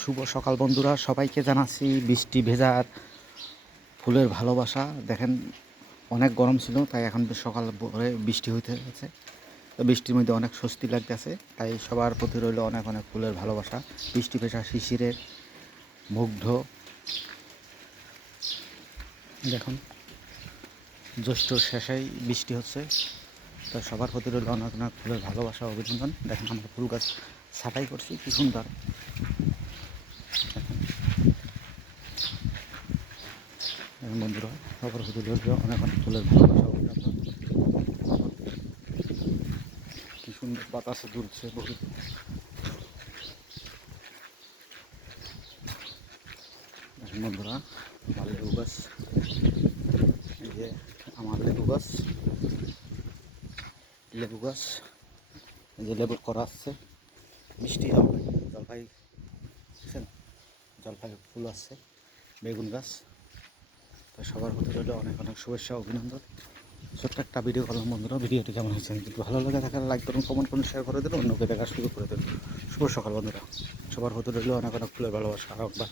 শুভ সকাল বন্ধুরা, সবাইকে জানাচ্ছি বৃষ্টি ভেজার ফুলের ভালোবাসা। দেখেন অনেক গরম ছিল, তাই এখন সকাল ভোরে বৃষ্টি হইতে গেছে। তো বৃষ্টির মধ্যে অনেক স্বস্তি লাগতেছে, তাই সবার প্রতি রইল অনেক অনেক ফুলের ভালোবাসা। বৃষ্টি ভেজা শিশিরের মুগ্ধ দেখুন, জ্যৈষ্ঠ শেষেই বৃষ্টি হচ্ছে, তো সবার প্রতি রইল অনেক অনেক ফুলের ভালোবাসা, অভিনন্দন। দেখেন আমরা ফুল গাছ ছাঁটাই করছি, কি সুন্দর। বন্ধুরা সবার প্রতি রইল অনেক অনেক ফুলের ভালোবাসা, অভিনন্দন। কি সুন্দর বাতাসে দুলছে বহু। দেখেন বন্ধুরা, আমার লেবু গাছ, এই যে আমার লেবু গাছ, এই যে লেবুর করা আসছে, মিষ্টি জলপাই বুঝছেন, জলপাই ফুল আসছে, বেগুন গাছ। তো সবার প্রতি রইল অনেক অনেক শুভেচ্ছা, অভিনন্দন। ছোট্ট একটা ভিডিও করলাম বন্ধুরা, ভিডিওটি কেমন হয়েছে যদি ভালো লাগে থাকলে লাইক করুন, কমেন্ট করুন, শেয়ার করে দেবেন, অন্যকে দেখা শুরু করে দেবেন। শুভ সকাল বন্ধুরা, সবার প্রতি রইল অনেক অনেক ফুলের ভালোবাসা। আর একবার